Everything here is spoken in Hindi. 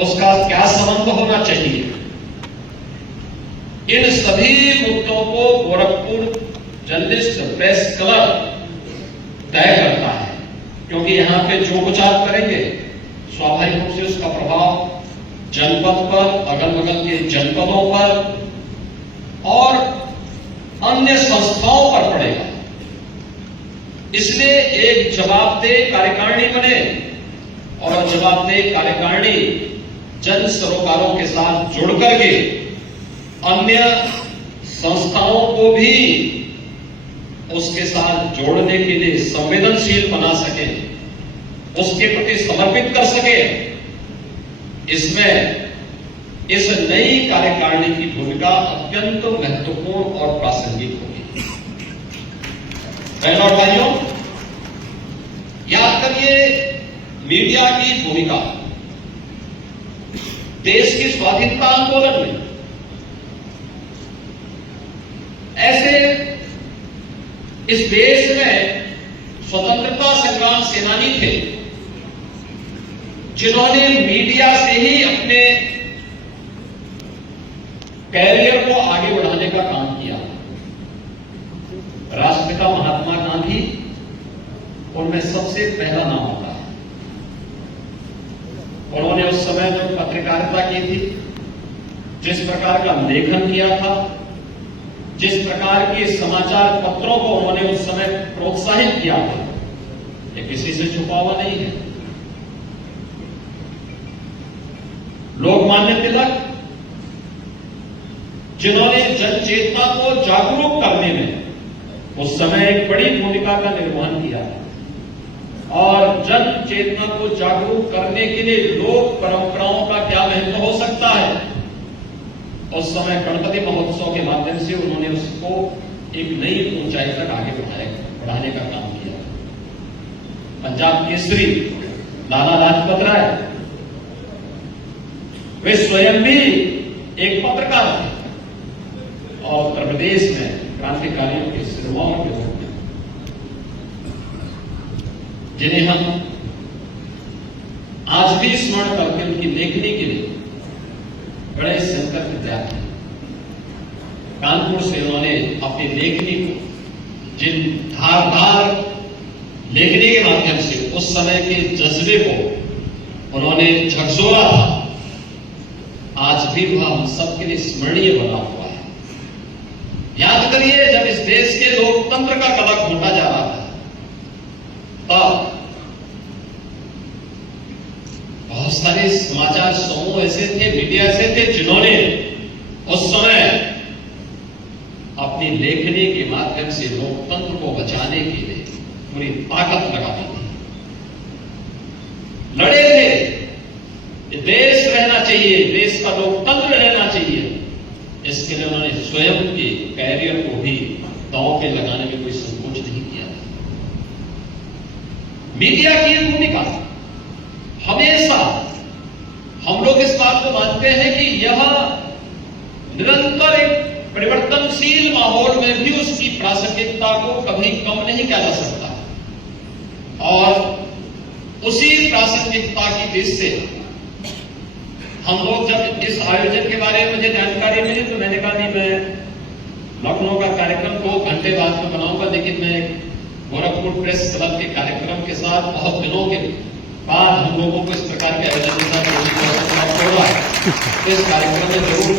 उसका क्या संबंध होना चाहिए, इन सभी मुद्दों को गोरखपुर जर्नलिस्ट प्रेस क्लब तय करता है। क्योंकि यहां पे जो कुछ आप करेंगे स्वाभाविक रूप से उसका प्रभाव जनपद पर, अगल बगल के जनपदों पर और अन्य संस्थाओं पर पड़ेगा। इसलिए एक जवाबदेह कार्यकारिणी बने और जवाबदेह कार्यकारिणी जन सरोकारों के साथ जुड़ करके अन्य संस्थाओं को भी उसके साथ जोड़ने के लिए संवेदनशील बना सके, उसके प्रति समर्पित कर सके। इसमें इस नई कार्यकारिणी की भूमिका अत्यंत महत्वपूर्ण और प्रासंगिक होगी। बहनों और भाइयों, याद करिए मीडिया की भूमिका देश की स्वाधीनता आंदोलन में ऐसे इस देश में स्वतंत्रता संग्राम सेनानी थे जिन्होंने मीडिया से ही अपने कैरियर को आगे बढ़ाने का काम किया। राष्ट्रपिता महात्मा गांधी उनमें सबसे पहला नाम आता है। उन्होंने उस समय जो पत्रकारिता की थी, जिस प्रकार का लेखन किया था, जिस प्रकार के समाचार पत्रों को उन्होंने उस समय प्रोत्साहित किया था, ये किसी से छुपा हुआ नहीं है। लोकमान्य तिलक जिन्होंने जन चेतना को जागरूक करने में उस समय एक बड़ी भूमिका का निर्वहन किया और जन चेतना को जागरूक करने के लिए लोक परंपराओं का क्या महत्व हो सकता है, उस समय गणपति महोत्सव के माध्यम से उन्होंने उसको एक नई ऊंचाई तक आगे बढ़ाने का काम किया। पंजाब केसरी लाला लाजपत राय वे स्वयं भी एक पत्रकार थे और उत्तर प्रदेश में क्रांतिकारियों के शिरोमणि के रूप में, जिन्हें हम आज भी स्मरण करके उनकी लेखनी के लिए बड़े संकट विद्यार्थी कानपुर से उन्होंने अपनी लेखनी को, जिन धारदार लेखनी के माध्यम से उस समय के जज्बे को उन्होंने झकझोरा था, आज भी वह हम सबके लिए स्मरणीय बना हुआ है। याद करिए जब इस देश के लोकतंत्र का कलक होता जा रहा था, तब बहुत सारे समाचार समूह ऐसे थे, मीडिया ऐसे थे जिन्होंने उस समय अपनी लेखनी के माध्यम से लोकतंत्र को बचाने के लिए पूरी ताकत लगा दी थी, लड़े थे। देश रहना चाहिए, देश का लोकतंत्र रहना चाहिए, इसके लिए उन्होंने स्वयं के कैरियर को भी दांव पे लगाने में कोई संकोच नहीं किया था। मीडिया की भूमिका हमेशा हम लोग इस बात को मानते हैं कि यह निरंतर एक परिवर्तनशील माहौल में भी उसकी प्रासंगिकता को कभी कम नहीं किया जा सकता और उसी प्रासंगिकता की दृष्टि से हम लोग जब इस आयोजन के बारे में मुझे जानकारी मिली तो मैंने कहा नहीं, मैं लखनऊ का कार्यक्रम 2 घंटे बाद में बनाऊंगा, लेकिन मैं गोरखपुर प्रेस क्लब के कार्यक्रम के साथ बहुत दिनों के बाद हम लोगों को इस प्रकार के आयोजन के साथ होगा, इस कार्यक्रम में जरूर